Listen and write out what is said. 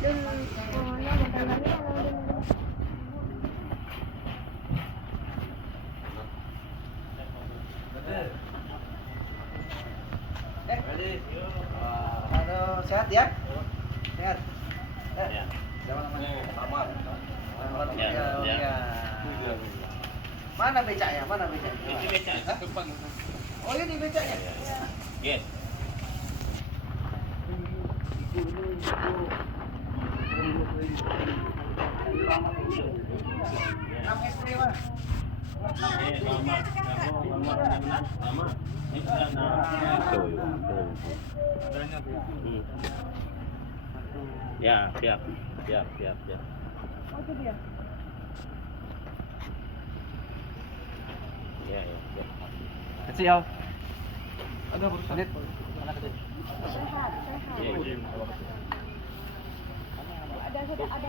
Dun, magandangnya ano dun. Halo, sehat ya? Sehat. Jangan lama. Ya. Mana becaknya? Mana becaknya? Ini becak depan. Oh, ini becaknya. Yes. Enam SD Mas. Lama. Lama. Ini sudah Ya, siap. Oh, itu dia. Ya. Kecil. Ada urusan. Anak kecil. Sehat. Iya. Ada